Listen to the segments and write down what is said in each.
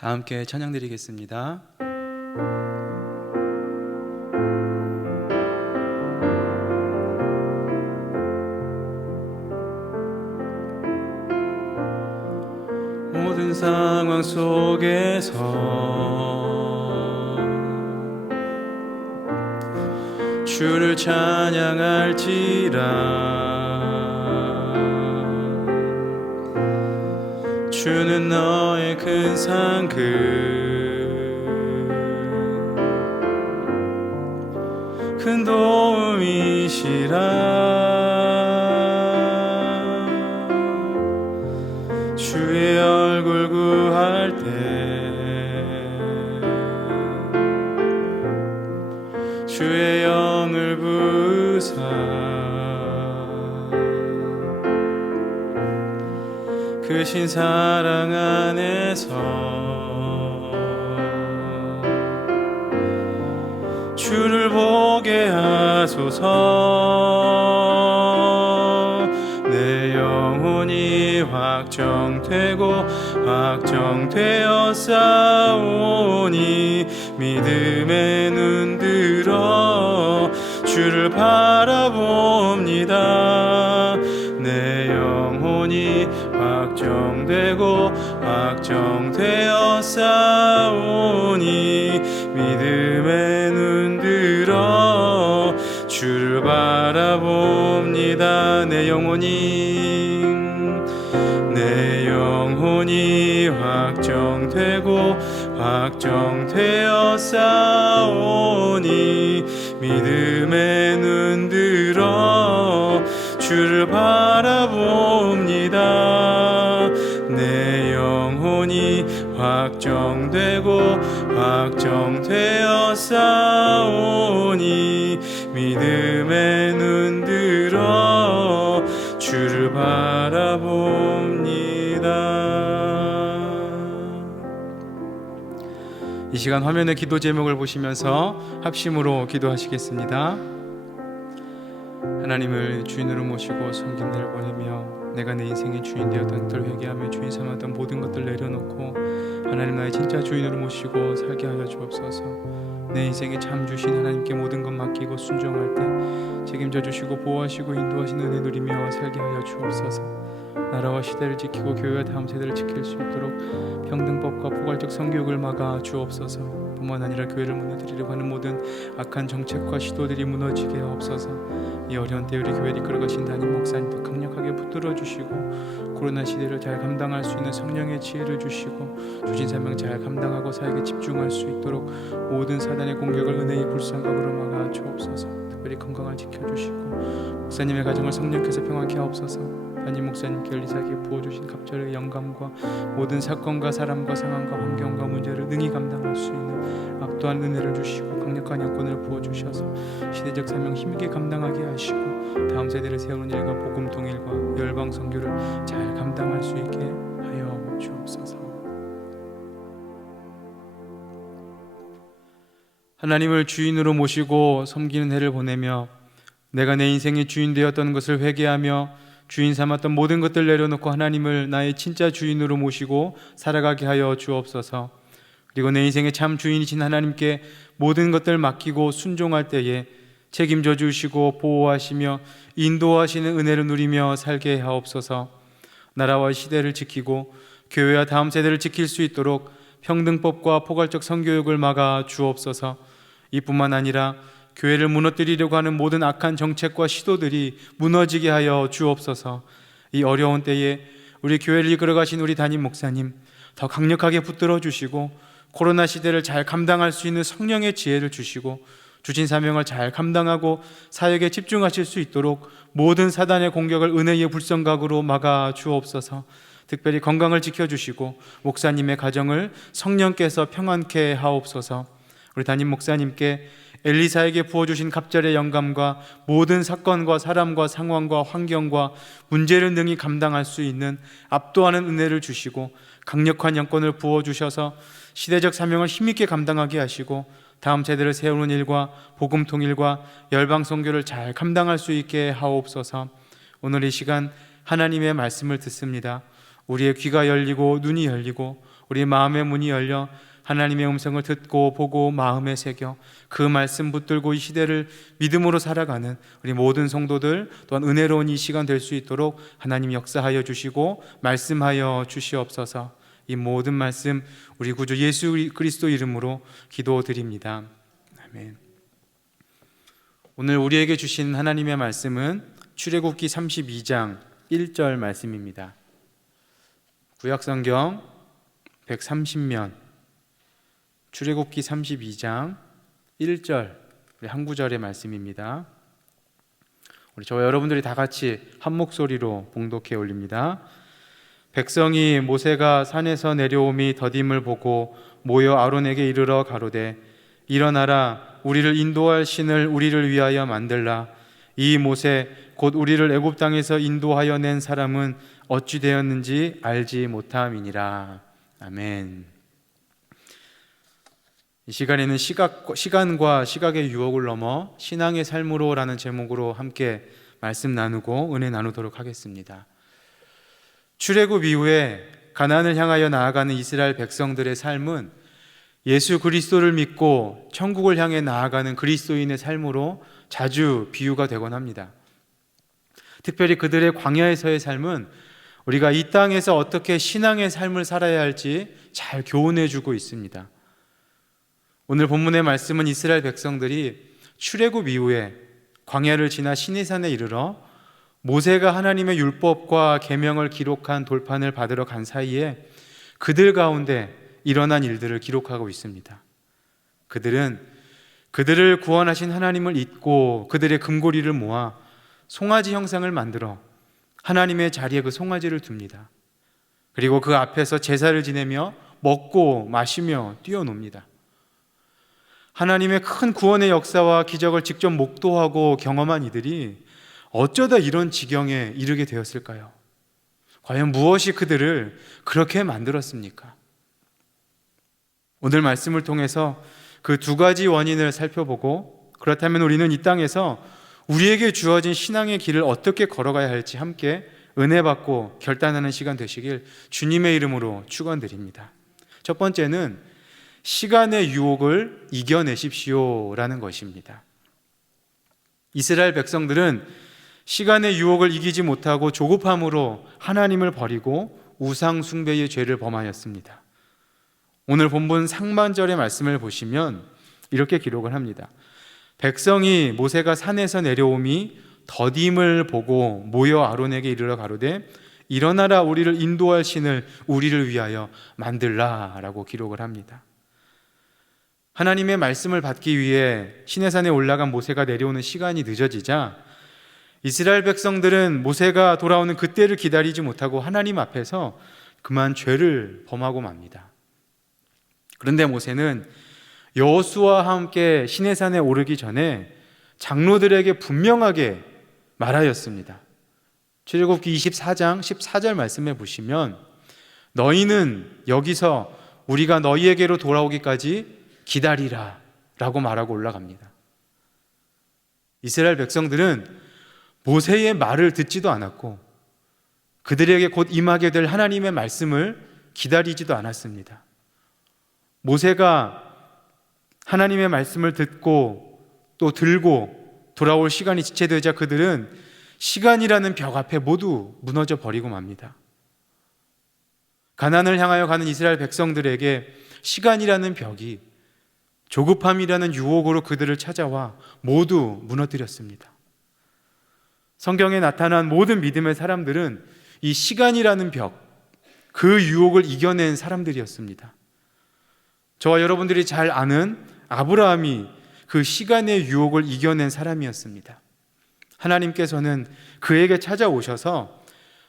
다 함께 찬양 드리겠습니다. 모든 상황 속에서 주를 찬양할지라. 주는 너의 큰 상급, 큰 도움이시라. 주의 얼굴 구할 때 주의 영을 부으사 크신 사랑 안에서 주를 보게 하소서. 내 영혼이 확정되고 확정되어 싸우니 믿음의 눈 들어 주를 바라봅니다. 내 영혼이 확정되고 확정되어 싸우니 믿음의 눈 들어 주를 바라봅니다. 내 영혼이 확정되고 확정되어 싸우니 믿음의 눈 들어 주를 바라봅니다. 내 영혼이 확정되고 확정되어 싸우니 믿음의 눈 들어 주를 바라봅니다. 이 시간 화면의 기도 제목을 보시면서 합심으로 기도하시겠습니다. 하나님을 주인으로 모시고 섬김을 보내며 내가 내 인생의 주인 되었던 것을 회개하며 주인 삼았던 모든 것들 내려놓고 하나님 나의 진짜 주인으로 모시고 살게 하여 주옵소서. 내 인생에 참 주신 하나님께 모든 것 맡기고 순종할 때 책임져 주시고 보호하시고 인도하시는 은혜 누리며 살게 하여 주옵소서. 나라와 시대를 지키고 교회와 다음 세대를 지킬 수 있도록 평등법과 포괄적 성교육을 막아 주옵소서. 뿐만 아니라 교회를 무너뜨리려고 하는 모든 악한 정책과 시도들이 무너지게 하옵소서. 이 어려운 때 우리 교회를 이끌어가신 담임 목사님도 강력하게 붙들어 주시고 코로나 시대를 잘 감당할 수 있는 성령의 지혜를 주시고 주신 사명 잘 감당하고 사역에 집중할 수 있도록 모든 사단의 공격을 은혜의 불쌍각으로 막아 주옵소서. 특별히 건강을 지켜주시고 목사님의 가정을 성령께서 평안케 하옵소서. 담임 목사님께 엘리사에게 부어주신 갑절의 영감과 모든 사건과 사람과 상황과 환경과 문제를 능히 감당할 수 있는 압도한 은혜를 주시고 강력한 여건을 부어주셔서 시대적 사명 힘있게 감당하게 하시고 다음 세대를 세우는 일과 복음 통일과 열방 선교를 잘 감당할 수 있게 하여 주옵소서. 하나님을 주인으로 모시고 섬기는 해를 보내며 내가 내 인생의 주인 되었던 것을 회개하며 주인 삼았던 모든 것들 내려놓고 하나님을 나의 진짜 주인으로 모시고 살아가게 하여 주옵소서. 그리고 내 인생의 참 주인이신 하나님께 모든 것들 맡기고 순종할 때에 책임져 주시고 보호하시며 인도하시는 은혜를 누리며 살게 하옵소서. 나라와 시대를 지키고 교회와 다음 세대를 지킬 수 있도록 평등법과 포괄적 성교육을 막아 주옵소서. 이뿐만 아니라 교회를 무너뜨리려고 하는 모든 악한 정책과 시도들이 무너지게 하여 주옵소서. 이 어려운 때에 우리 교회를 이끌어 가신 우리 담임 목사님 더 강력하게 붙들어 주시고 코로나 시대를 잘 감당할 수 있는 성령의 지혜를 주시고 주신 사명을 잘 감당하고 사역에 집중하실 수 있도록 모든 사단의 공격을 은혜의 불성각으로 막아 주옵소서. 특별히 건강을 지켜주시고 목사님의 가정을 성령께서 평안케 하옵소서. 우리 담임 목사님께 엘리사에게 부어주신 갑절의 영감과 모든 사건과 사람과 상황과 환경과 문제를 능히 감당할 수 있는 압도하는 은혜를 주시고 강력한 영권을 부어주셔서 시대적 사명을 힘있게 감당하게 하시고 다음 세대를 세우는 일과 복음 통일과 열방 선교를 잘 감당할 수 있게 하옵소서. 오늘 이 시간 하나님의 말씀을 듣습니다. 우리의 귀가 열리고 눈이 열리고 우리 마음의 문이 열려 하나님의 음성을 듣고 보고 마음에 새겨 그 말씀 붙들고 이 시대를 믿음으로 살아가는 우리 모든 성도들 또한 은혜로운 이 시간 될 수 있도록 하나님 역사하여 주시고 말씀하여 주시옵소서. 이 모든 말씀 우리 구주 예수 그리스도 이름으로 기도드립니다. 아멘. 오늘 우리에게 주신 하나님의 말씀은 출애굽기 32장 1절 말씀입니다. 구약성경 130면 출애굽기 32장 1절 한 구절의 말씀입니다. 우리 저와 여러분들이 다 같이 한 목소리로 봉독해 올립니다. 백성이 모세가 산에서 내려옴이 더딤을 보고 모여 아론에게 이르러 가로되 일어나라 우리를 인도할 신을 우리를 위하여 만들라. 이 모세 곧 우리를 애굽 땅에서 인도하여 낸 사람은 어찌 되었는지 알지 못함이니라. 아멘. 이 시간에는 시간과 시각의 유혹을 넘어 신앙의 삶으로 라는 제목으로 함께 말씀 나누고 은혜 나누도록 하겠습니다. 출애굽 이후에 가나안을 향하여 나아가는 이스라엘 백성들의 삶은 예수 그리스도를 믿고 천국을 향해 나아가는 그리스도인의 삶으로 자주 비유가 되곤 합니다. 특별히 그들의 광야에서의 삶은 우리가 이 땅에서 어떻게 신앙의 삶을 살아야 할지 잘 교훈해 주고 있습니다. 오늘 본문의 말씀은 이스라엘 백성들이 출애굽 이후에 광야를 지나 시내산에 이르러 모세가 하나님의 율법과 계명을 기록한 돌판을 받으러 간 사이에 그들 가운데 일어난 일들을 기록하고 있습니다. 그들은 그들을 구원하신 하나님을 잊고 그들의 금고리를 모아 송아지 형상을 만들어 하나님의 자리에 그 송아지를 둡니다. 그리고 그 앞에서 제사를 지내며 먹고 마시며 뛰어놉니다. 하나님의 큰 구원의 역사와 기적을 직접 목도하고 경험한 이들이 어쩌다 이런 지경에 이르게 되었을까요? 과연 무엇이 그들을 그렇게 만들었습니까? 오늘 말씀을 통해서 그 두 가지 원인을 살펴보고 그렇다면 우리는 이 땅에서 우리에게 주어진 신앙의 길을 어떻게 걸어가야 할지 함께 은혜 받고 결단하는 시간 되시길 주님의 이름으로 축원드립니다. 첫 번째는 시간의 유혹을 이겨내십시오라는 것입니다. 이스라엘 백성들은 시간의 유혹을 이기지 못하고 조급함으로 하나님을 버리고 우상 숭배의 죄를 범하였습니다. 오늘 본문 상반절의 말씀을 보시면 이렇게 기록을 합니다. 백성이 모세가 산에서 내려옴이 더딤을 보고 모여 아론에게 이르러 가로되 일어나라, 우리를 인도할 신을 우리를 위하여 만들라 라고 기록을 합니다. 하나님의 말씀을 받기 위해 시내산에 올라간 모세가 내려오는 시간이 늦어지자 이스라엘 백성들은 모세가 돌아오는 그때를 기다리지 못하고 하나님 앞에서 그만 죄를 범하고 맙니다. 그런데 모세는 여호수아와 함께 시내산에 오르기 전에 장로들에게 분명하게 말하였습니다. 출애굽기 24장 14절 말씀에 보시면 너희는 여기서 우리가 너희에게로 돌아오기까지 기다리라 라고 말하고 올라갑니다. 이스라엘 백성들은 모세의 말을 듣지도 않았고 그들에게 곧 임하게 될 하나님의 말씀을 기다리지도 않았습니다. 모세가 하나님의 말씀을 듣고 또 들고 돌아올 시간이 지체되자 그들은 시간이라는 벽 앞에 모두 무너져 버리고 맙니다. 가나안을 향하여 가는 이스라엘 백성들에게 시간이라는 벽이 조급함이라는 유혹으로 그들을 찾아와 모두 무너뜨렸습니다. 성경에 나타난 모든 믿음의 사람들은 이 시간이라는 벽, 그 유혹을 이겨낸 사람들이었습니다. 저와 여러분들이 잘 아는 아브라함이 그 시간의 유혹을 이겨낸 사람이었습니다. 하나님께서는 그에게 찾아오셔서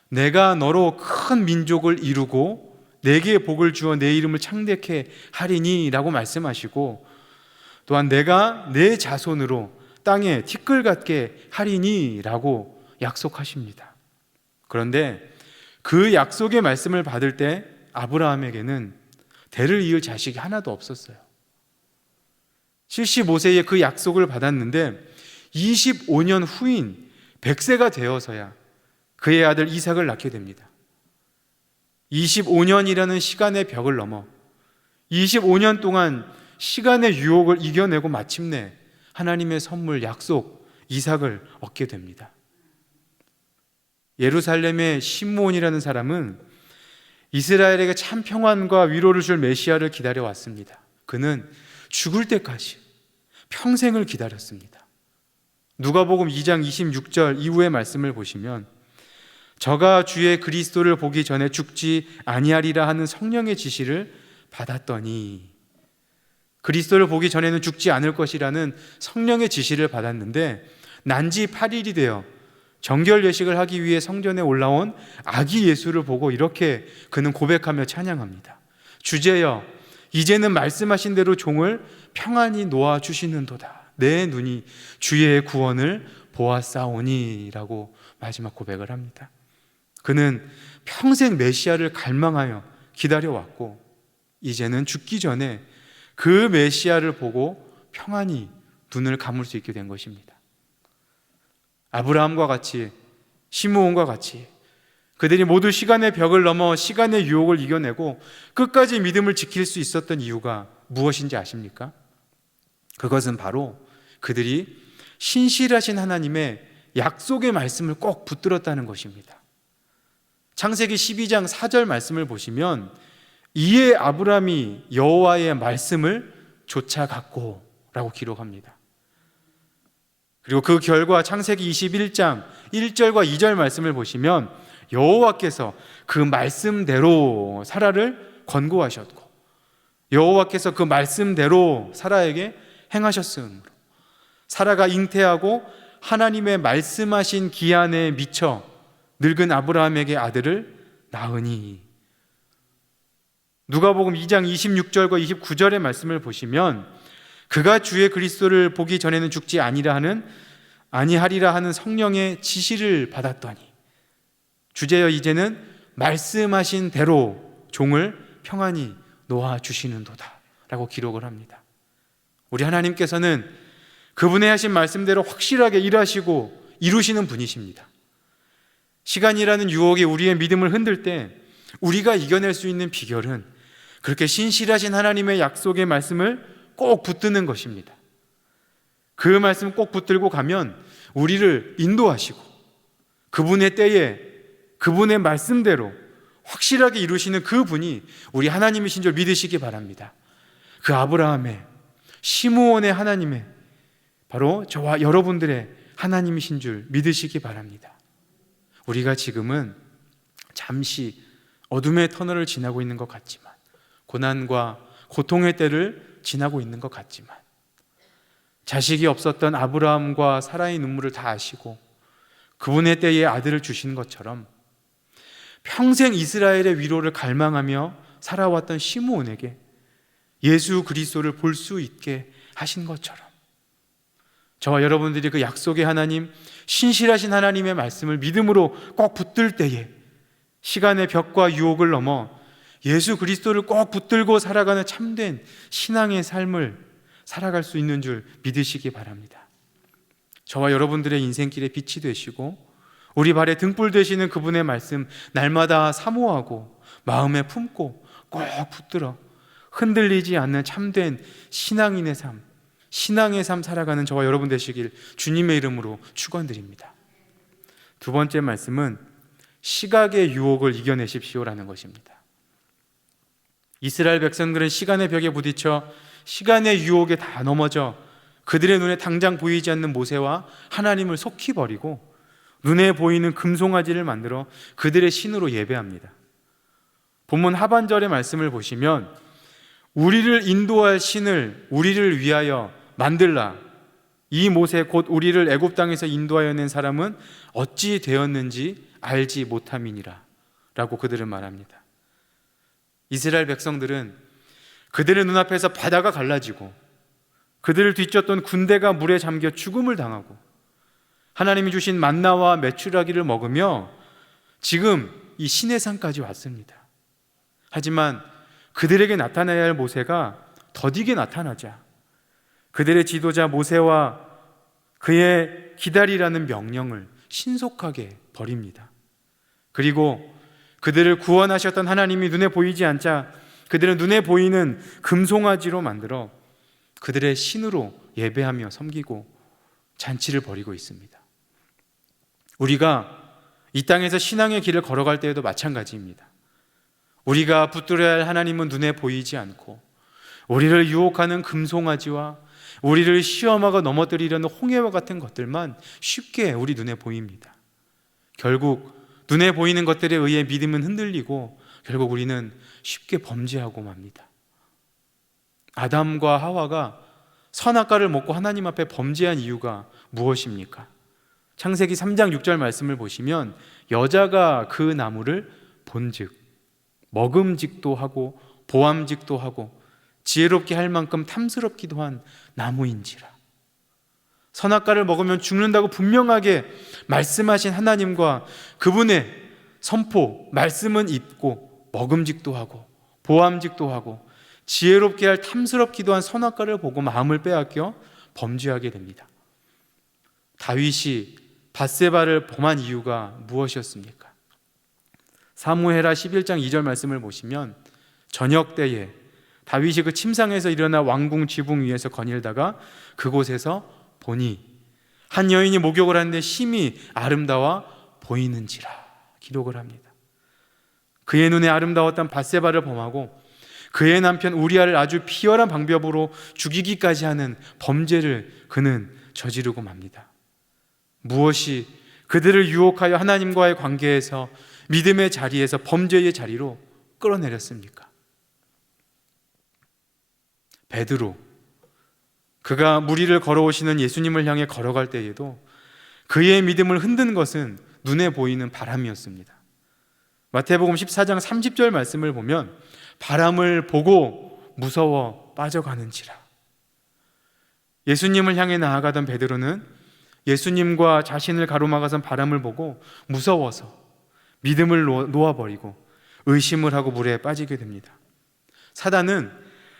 내가 너로 큰 민족을 이루고 내게 복을 주어 내 이름을 창대케 하리니 라고 말씀하시고 또한 내가 내 자손으로 땅에 티끌 같게 하리니 라고 약속하십니다. 그런데 그 약속의 말씀을 받을 때 아브라함에게는 대를 이을 자식이 하나도 없었어요. 75세에 그 약속을 받았는데 25년 후인 100세가 되어서야 그의 아들 이삭을 낳게 됩니다. 25년이라는 시간의 벽을 넘어 25년 동안 시간의 유혹을 이겨내고 마침내 하나님의 선물 약속 이삭을 얻게 됩니다. 예루살렘의 시므온이라는 사람은 이스라엘에게 참 평안과 위로를 줄 메시아를 기다려왔습니다. 그는 죽을 때까지 평생을 기다렸습니다. 누가복음 2장 26절 이후의 말씀을 보시면 저가 주의 그리스도를 보기 전에 죽지 아니하리라 하는 성령의 지시를 받았더니, 그리스도를 보기 전에는 죽지 않을 것이라는 성령의 지시를 받았는데 난지 8일이 되어 정결 예식을 하기 위해 성전에 올라온 아기 예수를 보고 이렇게 그는 고백하며 찬양합니다. 주제여, 이제는 말씀하신 대로 종을 평안히 놓아주시는도다. 내 눈이 주의 구원을 보았사오니 라고 마지막 고백을 합니다. 그는 평생 메시아를 갈망하여 기다려왔고 이제는 죽기 전에 그 메시아를 보고 평안히 눈을 감을 수 있게 된 것입니다. 아브라함과 같이, 시므온과 같이 그들이 모두 시간의 벽을 넘어 시간의 유혹을 이겨내고 끝까지 믿음을 지킬 수 있었던 이유가 무엇인지 아십니까? 그것은 바로 그들이 신실하신 하나님의 약속의 말씀을 꼭 붙들었다는 것입니다. 창세기 12장 4절 말씀을 보시면 이에 아브라함이 여호와의 말씀을 쫓아갔고 라고 기록합니다. 그리고 그 결과 창세기 21장 1절과 2절 말씀을 보시면 여호와께서 그 말씀대로 사라를 권고하셨고 여호와께서 그 말씀대로 사라에게 행하셨으므로 사라가 잉태하고 하나님의 말씀하신 기한에 미쳐 늙은 아브라함에게 아들을 낳으니. 누가복음 2장 26절과 29절의 말씀을 보시면 그가 주의 그리스도를 보기 전에는 죽지 아니하리라 하는 성령의 지시를 받았더니 주제여 이제는 말씀하신 대로 종을 평안히 놓아주시는도다 라고 기록을 합니다. 우리 하나님께서는 그분의 하신 말씀대로 확실하게 일하시고 이루시는 분이십니다. 시간이라는 유혹이 우리의 믿음을 흔들 때 우리가 이겨낼 수 있는 비결은 그렇게 신실하신 하나님의 약속의 말씀을 꼭 붙드는 것입니다. 그 말씀 꼭 붙들고 가면 우리를 인도하시고 그분의 때에 그분의 말씀대로 확실하게 이루시는 그분이 우리 하나님이신 줄 믿으시기 바랍니다. 그 아브라함의, 시므온의 하나님의 바로 저와 여러분들의 하나님이신 줄 믿으시기 바랍니다. 우리가 지금은 잠시 어둠의 터널을 지나고 있는 것 같지만, 고난과 고통의 때를 지나고 있는 것 같지만, 자식이 없었던 아브라함과 사라의 눈물을 다 아시고 그분의 때에 아들을 주신 것처럼 평생 이스라엘의 위로를 갈망하며 살아왔던 시므온에게 예수 그리스도를 볼 수 있게 하신 것처럼, 저와 여러분들이 그 약속의 하나님, 신실하신 하나님의 말씀을 믿음으로 꼭 붙들 때에 시간의 벽과 유혹을 넘어 예수 그리스도를 꼭 붙들고 살아가는 참된 신앙의 삶을 살아갈 수 있는 줄 믿으시기 바랍니다. 저와 여러분들의 인생길에 빛이 되시고 우리 발에 등불 되시는 그분의 말씀 날마다 사모하고 마음에 품고 꼭 붙들어 흔들리지 않는 참된 신앙인의 삶, 신앙의 삶 살아가는 저와 여러분 되시길 주님의 이름으로 축원드립니다. 두 번째 말씀은 시각의 유혹을 이겨내십시오라는 것입니다. 이스라엘 백성들은 시간의 벽에 부딪혀 시간의 유혹에 다 넘어져 그들의 눈에 당장 보이지 않는 모세와 하나님을 속히 버리고 눈에 보이는 금송아지를 만들어 그들의 신으로 예배합니다. 본문 하반절의 말씀을 보시면 우리를 인도할 신을 우리를 위하여 만들라, 이 모세 곧 우리를 애굽 땅에서 인도하여 낸 사람은 어찌 되었는지 알지 못함이니라 라고 그들은 말합니다. 이스라엘 백성들은 그들의 눈앞에서 바다가 갈라지고 그들을 뒤쫓던 군대가 물에 잠겨 죽음을 당하고 하나님이 주신 만나와 메추라기를 먹으며 지금 이 시내산까지 왔습니다. 하지만 그들에게 나타나야 할 모세가 더디게 나타나자 그들의 지도자 모세와 그의 기다리라는 명령을 신속하게 버립니다. 그리고 그들을 구원하셨던 하나님이 눈에 보이지 않자 그들은 눈에 보이는 금송아지로 만들어 그들의 신으로 예배하며 섬기고 잔치를 벌이고 있습니다. 우리가 이 땅에서 신앙의 길을 걸어갈 때에도 마찬가지입니다. 우리가 붙들어야 할 하나님은 눈에 보이지 않고 우리를 유혹하는 금송아지와 우리를 시험하고 넘어뜨리려는 홍해와 같은 것들만 쉽게 우리 눈에 보입니다. 결국 눈에 보이는 것들에 의해 믿음은 흔들리고 결국 우리는 쉽게 범죄하고 맙니다. 아담과 하와가 선악과를 먹고 하나님 앞에 범죄한 이유가 무엇입니까? 창세기 3장 6절 말씀을 보시면 여자가 그 나무를 본즉 먹음직도 하고 보암직도 하고 지혜롭게 할 만큼 탐스럽기도 한 나무인지라. 선악과를 먹으면 죽는다고 분명하게 말씀하신 하나님과 그분의 선포, 말씀은 있고 먹음직도 하고 보암직도 하고 지혜롭게 할 탐스럽기도 한 선악과를 보고 마음을 빼앗겨 범죄하게 됩니다. 다윗이 밧세바를 범한 이유가 무엇이었습니까? 사무엘하 11장 2절 말씀을 보시면 저녁 때에 다윗이 그 침상에서 일어나 왕궁 지붕 위에서 거닐다가 그곳에서 보니 한 여인이 목욕을 하는데 심히 아름다워 보이는지라 기록을 합니다. 그의 눈에 아름다웠던 밧세바를 범하고 그의 남편 우리아를 아주 피열한 방법으로 죽이기까지 하는 범죄를 그는 저지르고 맙니다. 무엇이 그들을 유혹하여 하나님과의 관계에서 믿음의 자리에서 범죄의 자리로 끌어내렸습니까? 베드로, 그가 물 위를 걸어오시는 예수님을 향해 걸어갈 때에도 그의 믿음을 흔든 것은 눈에 보이는 바람이었습니다. 마태복음 14장 30절 말씀을 보면 바람을 보고 무서워 빠져가는지라. 예수님을 향해 나아가던 베드로는 예수님과 자신을 가로막아선 바람을 보고 무서워서 믿음을 놓아버리고 의심을 하고 물에 빠지게 됩니다. 사단은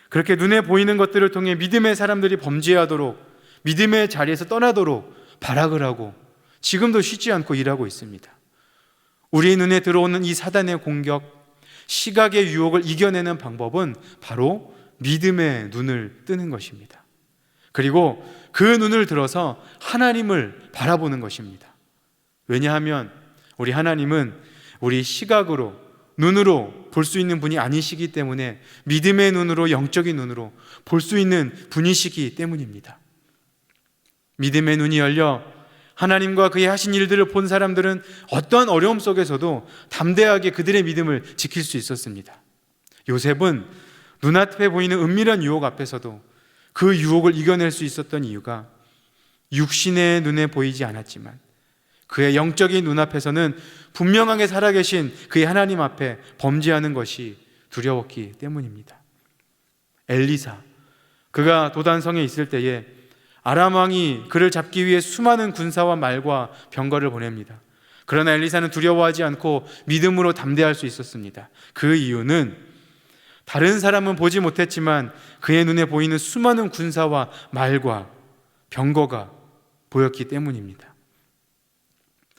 그렇게 눈에 보이는 것들을 통해 믿음의 사람들이 범죄하도록, 믿음의 자리에서 떠나도록 발악을 하고 지금도 쉬지 않고 일하고 있습니다. 우리 눈에 들어오는 이 사단의 공격, 시각의 유혹을 이겨내는 방법은 바로 믿음의 눈을 뜨는 것입니다. 그리고 그 눈을 들어서 하나님을 바라보는 것입니다. 왜냐하면 우리 하나님은 우리 시각으로, 눈으로 볼 수 있는 분이 아니시기 때문에 믿음의 눈으로, 영적인 눈으로 볼 수 있는 분이시기 때문입니다. 믿음의 눈이 열려 하나님과 그의 하신 일들을 본 사람들은 어떠한 어려움 속에서도 담대하게 그들의 믿음을 지킬 수 있었습니다. 요셉은 눈앞에 보이는 은밀한 유혹 앞에서도 그 유혹을 이겨낼 수 있었던 이유가 육신의 눈에 보이지 않았지만 그의 영적인 눈앞에서는 분명하게 살아계신 그의 하나님 앞에 범죄하는 것이 두려웠기 때문입니다. 엘리사, 그가 도단성에 있을 때에 아람 왕이 그를 잡기 위해 수많은 군사와 말과 병거를 보냅니다. 그러나 엘리사는 두려워하지 않고 믿음으로 담대할 수 있었습니다. 그 이유는 다른 사람은 보지 못했지만 그의 눈에 보이는 수많은 군사와 말과 병거가 보였기 때문입니다.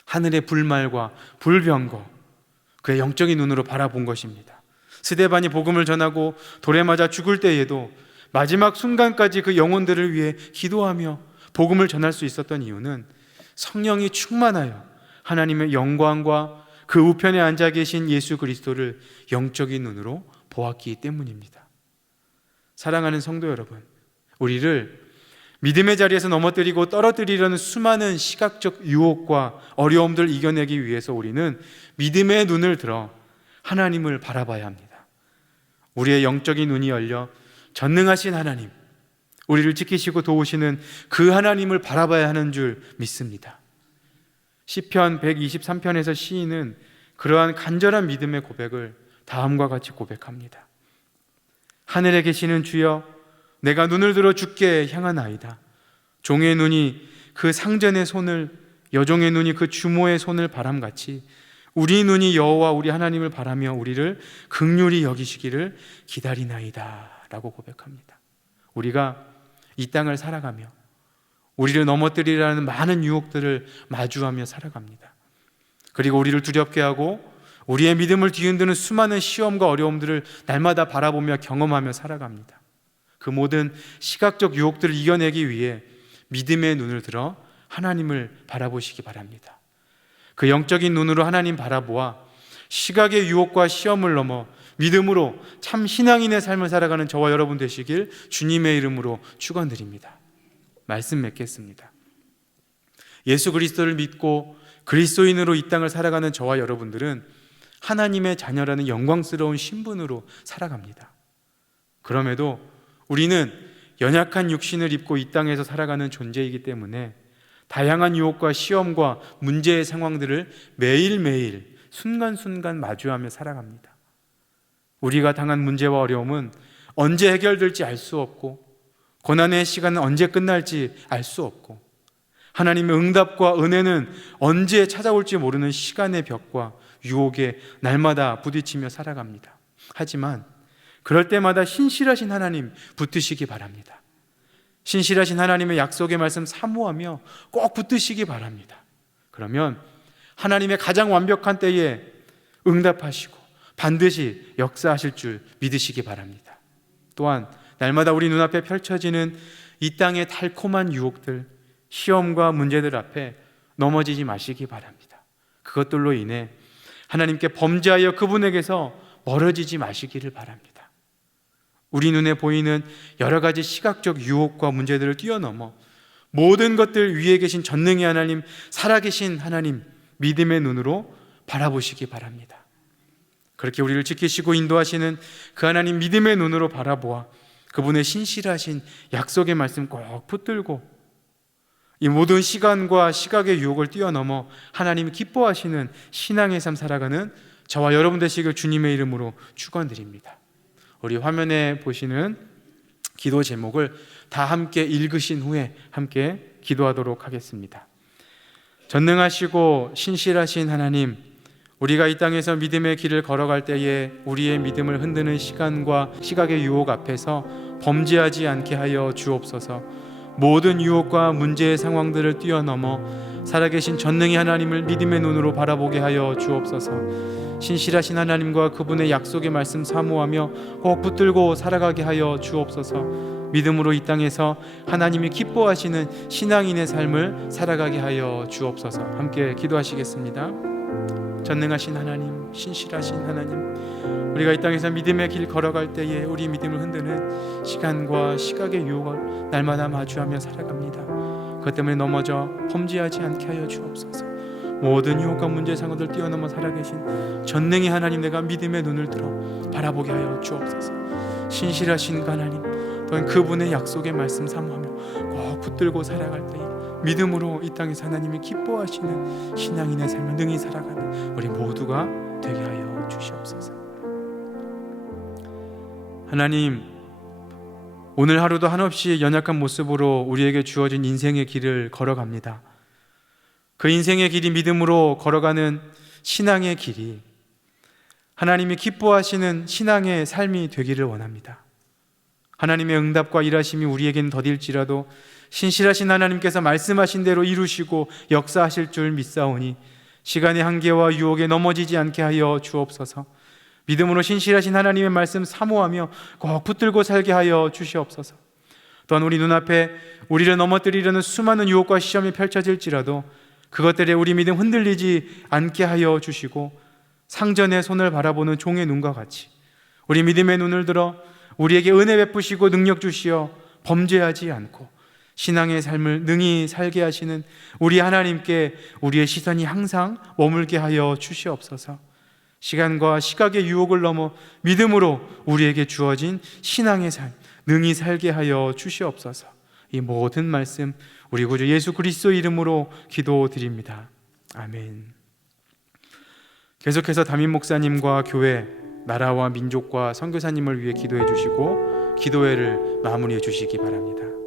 하늘의 불말과 불병거, 그의 영적인 눈으로 바라본 것입니다. 스데반이 복음을 전하고 돌에 맞아 죽을 때에도 마지막 순간까지 그 영혼들을 위해 기도하며 복음을 전할 수 있었던 이유는 성령이 충만하여 하나님의 영광과 그 우편에 앉아 계신 예수 그리스도를 영적인 눈으로 보았기 때문입니다. 사랑하는 성도 여러분, 우리를 믿음의 자리에서 넘어뜨리고 떨어뜨리려는 수많은 시각적 유혹과 어려움들을 이겨내기 위해서 우리는 믿음의 눈을 들어 하나님을 바라봐야 합니다. 우리의 영적인 눈이 열려 전능하신 하나님, 우리를 지키시고 도우시는 그 하나님을 바라봐야 하는 줄 믿습니다. 시편 123편에서 시인은 그러한 간절한 믿음의 고백을 다음과 같이 고백합니다. 하늘에 계시는 주여, 내가 눈을 들어 주께 향하나이다. 종의 눈이 그 상전의 손을, 여종의 눈이 그 주모의 손을 바람같이 우리 눈이 여호와 우리 하나님을 바라며 우리를 긍휼히 여기시기를 기다리나이다 라고 고백합니다. 우리가 이 땅을 살아가며 우리를 넘어뜨리라는 많은 유혹들을 마주하며 살아갑니다. 그리고 우리를 두렵게 하고 우리의 믿음을 뒤흔드는 수많은 시험과 어려움들을 날마다 바라보며 경험하며 살아갑니다. 그 모든 시각적 유혹들을 이겨내기 위해 믿음의 눈을 들어 하나님을 바라보시기 바랍니다. 그 영적인 눈으로 하나님 바라보아 시각의 유혹과 시험을 넘어 믿음으로 참 신앙인의 삶을 살아가는 저와 여러분 되시길 주님의 이름으로 축원드립니다. 말씀 맺겠습니다. 예수 그리스도를 믿고 그리스도인으로 이 땅을 살아가는 저와 여러분들은 하나님의 자녀라는 영광스러운 신분으로 살아갑니다. 그럼에도 우리는 연약한 육신을 입고 이 땅에서 살아가는 존재이기 때문에 다양한 유혹과 시험과 문제의 상황들을 매일매일 순간순간 마주하며 살아갑니다. 우리가 당한 문제와 어려움은 언제 해결될지 알 수 없고 고난의 시간은 언제 끝날지 알 수 없고 하나님의 응답과 은혜는 언제 찾아올지 모르는 시간의 벽과 유혹에 날마다 부딪히며 살아갑니다. 하지만 그럴 때마다 신실하신 하나님 붙드시기 바랍니다. 신실하신 하나님의 약속의 말씀 사모하며 꼭 붙드시기 바랍니다. 그러면 하나님의 가장 완벽한 때에 응답하시고 반드시 역사하실 줄 믿으시기 바랍니다. 또한 날마다 우리 눈앞에 펼쳐지는 이 땅의 달콤한 유혹들, 시험과 문제들 앞에 넘어지지 마시기 바랍니다. 그것들로 인해 하나님께 범죄하여 그분에게서 멀어지지 마시기를 바랍니다. 우리 눈에 보이는 여러 가지 시각적 유혹과 문제들을 뛰어넘어 모든 것들 위에 계신 전능의 하나님, 살아계신 하나님, 믿음의 눈으로 바라보시기 바랍니다. 그렇게 우리를 지키시고 인도하시는 그 하나님 믿음의 눈으로 바라보아 그분의 신실하신 약속의 말씀 꼭 붙들고 이 모든 시간과 시각의 유혹을 뛰어넘어 하나님이 기뻐하시는 신앙의 삶 살아가는 저와 여러분 되시길 주님의 이름으로 축원드립니다. 우리 화면에 보시는 기도 제목을 다 함께 읽으신 후에 함께 기도하도록 하겠습니다. 전능하시고 신실하신 하나님, 우리가 이 땅에서 믿음의 길을 걸어갈 때에 우리의 믿음을 흔드는 시간과 시각의 유혹 앞에서 범죄하지 않게 하여 주옵소서. 모든 유혹과 문제의 상황들을 뛰어넘어 살아계신 전능의 하나님을 믿음의 눈으로 바라보게 하여 주옵소서. 신실하신 하나님과 그분의 약속의 말씀 사모하며 꼭 붙들고 살아가게 하여 주옵소서. 믿음으로 이 땅에서 하나님이 기뻐하시는 신앙인의 삶을 살아가게 하여 주옵소서. 함께 기도하시겠습니다. 전능하신 하나님, 신실하신 하나님, 우리가 이 땅에서 믿음의 길 걸어갈 때에 우리 믿음을 흔드는 시간과 시각의 유혹을 날마다 마주하며 살아갑니다. 그것 때문에 넘어져 범죄하지 않게 하여 주옵소서. 모든 유혹과 문제 상황들 뛰어넘어 살아계신 전능의 하나님, 내가 믿음의 눈을 들어 바라보게 하여 주옵소서. 신실하신 하나님, 또한 그분의 약속의 말씀 사모하며 꼭 붙들고 살아갈 때에 믿음으로 이 땅에서 하나님이 기뻐하시는 신앙인의 삶을 능히 살아가는 우리 모두가 되게 하여 주시옵소서. 하나님, 오늘 하루도 한없이 연약한 모습으로 우리에게 주어진 인생의 길을 걸어갑니다. 그 인생의 길이 믿음으로 걸어가는 신앙의 길이 하나님이 기뻐하시는 신앙의 삶이 되기를 원합니다. 하나님의 응답과 일하심이 우리에게는 더딜지라도 신실하신 하나님께서 말씀하신 대로 이루시고 역사하실 줄 믿사오니 시간의 한계와 유혹에 넘어지지 않게 하여 주옵소서. 믿음으로 신실하신 하나님의 말씀 사모하며 꼭 붙들고 살게 하여 주시옵소서. 또한 우리 눈앞에 우리를 넘어뜨리려는 수많은 유혹과 시험이 펼쳐질지라도 그것들에 우리 믿음 흔들리지 않게 하여 주시고 상전의 손을 바라보는 종의 눈과 같이 우리 믿음의 눈을 들어 우리에게 은혜 베푸시고 능력 주시어 범죄하지 않고 신앙의 삶을 능히 살게 하시는 우리 하나님께 우리의 시선이 항상 머물게 하여 주시옵소서. 시간과 시각의 유혹을 넘어 믿음으로 우리에게 주어진 신앙의 삶 능히 살게 하여 주시옵소서. 이 모든 말씀 우리 구주 예수 그리스도 이름으로 기도드립니다. 아멘. 계속해서 담임 목사님과 교회, 나라와 민족과 선교사님을 위해 기도해 주시고 기도회를 마무리해 주시기 바랍니다.